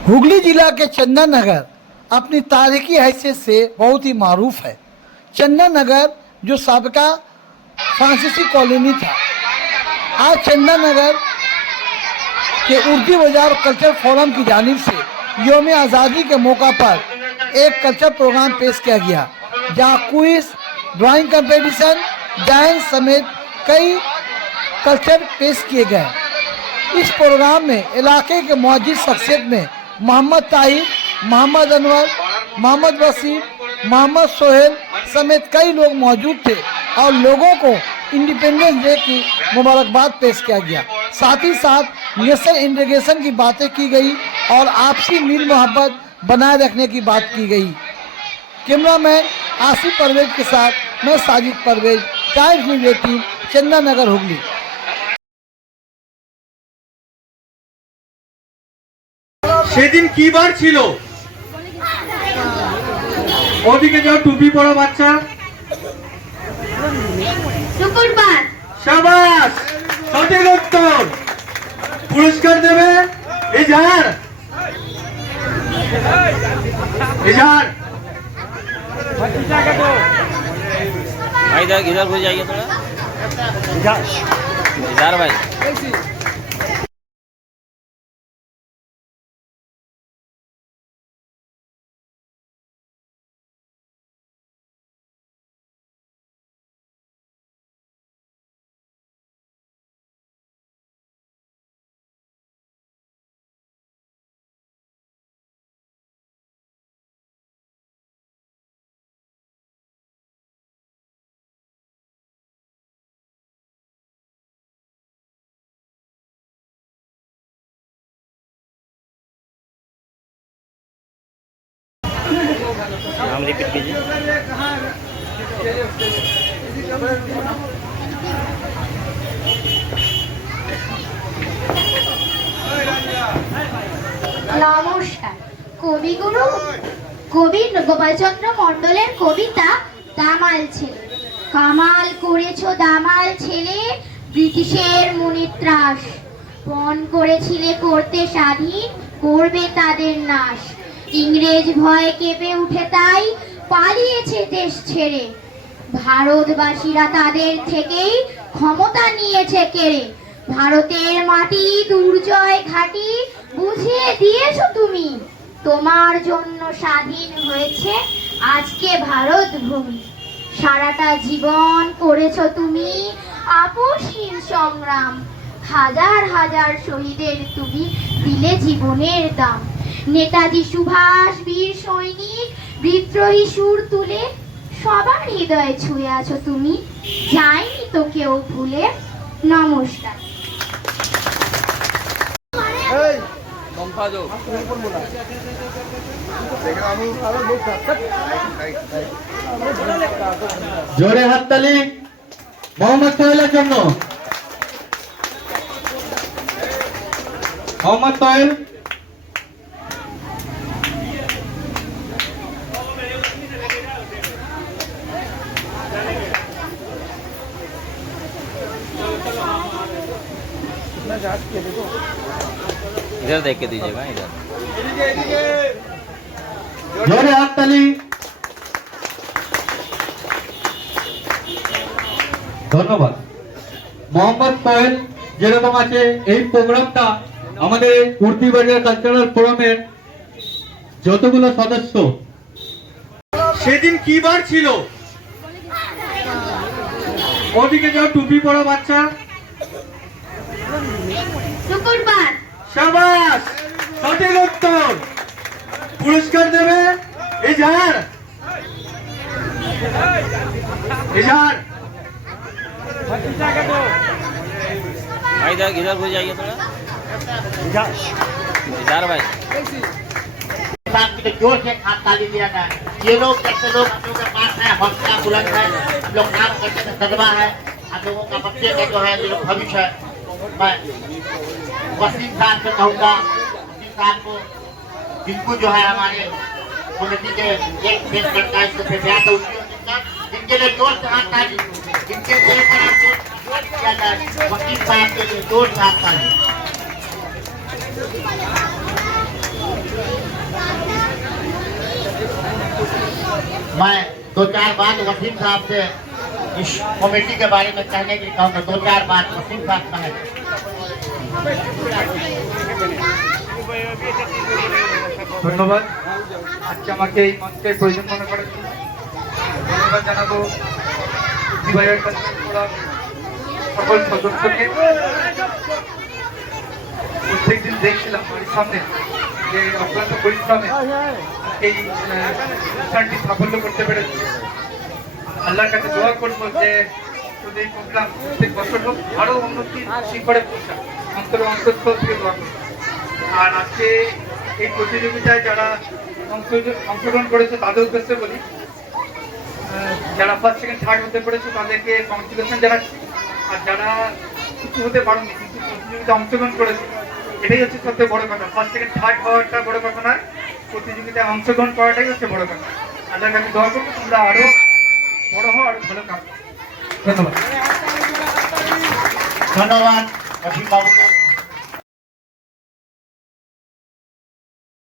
हुगली जिला के चंदन नगर अपनी तारीखी हैसियत से बहुत ही मारूफ है। चंदन नगर जो साबका फ्रांसीसी कॉलोनी था, आज चंदन नगर के उर्दू बाजार कल्चर फोरम की जानिब से यौम आज़ादी के मौका पर एक कल्चर प्रोग्राम पेश किया गया, जहां क्विज, ड्राइंग कंपटीशन, डांस समेत कई कल्चर पेश किए गए। इस प्रोग्राम में इलाके के मौजूद शख्सियत में मोहम्मद ताहिर, मोहम्मद अनवर, मोहम्मद वसीम, मोहम्मद सोहेल समेत कई लोग मौजूद थे और लोगों को इंडिपेंडेंस डे की मुबारकबाद पेश किया गया। साथ ही साथ नेशनल इंटीग्रेशन की बातें की गई और आपसी मिल मोहब्बत बनाए रखने की बात की गई। कैमरामैन आसिफ परवेज के साथ मैं Sajid Parvez, Times Media team, Chandan Nagar, Hooghly. সেদিন কি বার ছিল? ওদিকে যাও, টুপি পরা বাচ্চা। শুক্রবার। শাবাশ, সঠিক উত্তর। পুরস্কার দেবে ইজহার। इधर भाई इधर हो जाइए थोड़ा इधर भाई। नाम रिपीट कीजिए। নমস্কার। কবিগুরু কবি গোপালচন্দ্র মণ্ডলের কবিতা দামাল ছেলে। কামাল করেছো দামাল ছেলে, ব্রিটিশের মনিত্রাস। পণ করেছিলে করতে স্বাধীন, করবে তাদের নাশ। ইংরেজ ভয়ে কেঁপে উঠে তাই পালিয়েছে দেশ ছেড়ে। ভারতবাসীরা তাদের থেকেই ক্ষমতা নিয়েছে কেড়ে। ভারতের মাটি দুর্জয় ঘাটি বুঝিয়ে দিয়েছো তুমি। তোমার জন্য স্বাধীন হয়েছে আজকে ভারত ভূমি। সারাটা জীবন করেছো তুমি আপোষহীন সংগ্রাম। হাজার হাজার শহীদের তুমি দিলে জীবনের দাম। নেতাজি সুভাষ বীর সৈনিক বিদ্রোহী সুর তুলে সবার হৃদয়ে ছুঁয়ে আছো তুমি, যায়নি তো কেউ ভুলে। নমস্কার। জোরে হাততালি মোহাম্মদ সোহেলের জন্য। মোহাম্মদ সোহেল इधर देख के दीजिएगा, इधर জোরে হাততালি। ধন্যবাদ। মোহাম্মদ সোহেল যেরকম আছে, এই প্রোগ্রামটা আমাদের উর্দু বাজার কালচারাল ফোরামের যতগুলো সদস্য। সেদিন কি বার ছিল? ওদিকে যাও, টুপি পরা বাচ্চা। শুক্রবার। শাবাশ, সঠিক উত্তর। পুরস্কার দেবে ইজহার। ইজহার भाई इधर हो जाइए थोड़ा इधर भाई। जोर से ताली दिया जाए। ये लोग जैसे लोग हम लोग के पास है, हौसला बुलंद है, हम लोग काम करते हैं, सदमा है, हम लोगों का बच्चे का जो है जो भविष्य है। मैं वसीम साहब से कहूँगा, वसीम साहब को, जिनको जो है हमारे उन्नति के एक फेस करता है, इसको फिर तो इनके लिए जोर से हाथ ताली, इनके लिए जोर किया जाए। वकील साहब के लिए जोर से हाथ ताली। मैं 2-4 बात वसीम साहब से इस कमेटी के बारे में कहने के लिए कहूँगा। 2-4 बात वसीम साहब कहें। ধন্যবাদ। আজকে আমাকে এই মঞ্চের প্রয়োজন মনে করেছে। ধন্যবাদ জানাবো বিভাগের কাছে সকল সদস্যকে। প্রত্যেকদিন দেখছিলাম বাড়ির সামনে যে অক্লান্ত পরিশ্রমে এই অনুষ্ঠানটি সাফল্য করতে পেরেছে। আল্লাহর কাছে দোয়া করবো যে শুধু এই প্রোগ্রাম প্রত্যেক বছর হোক, আরো উন্নতি শিখরে পৌঁছায়। অন্তরে অন্তঃস্থল থেকে দোয়া করবো। আর আজকে এই প্রতিযোগিতায় যারা অংশগ্রহণ করেছে তাদের উদ্দেশ্যে বলি, যারা ফার্স্ট সেকেন্ড থার্ড হতে পেরেছে তাদেরকে কংগ্রেচুলেশন জানাচ্ছি। আর যারা কিছু হতে পারেনি কিন্তু প্রতিযোগিতায় অংশগ্রহণ করেছে, এটাই হচ্ছে সবচেয়ে বড় কথা। ফার্স্ট সেকেন্ড থার্ড হওয়াটা বড় কথা নয়, প্রতিযোগিতায় অংশগ্রহণ করাটাই হচ্ছে বড় কথা। আল্লাহর কাছে দোয়া করবো তোমরা আরো বড় হও, আরো ভালো কাজ। ধন্যবাদ। ধন্যবাদ অসীম বাবুকে।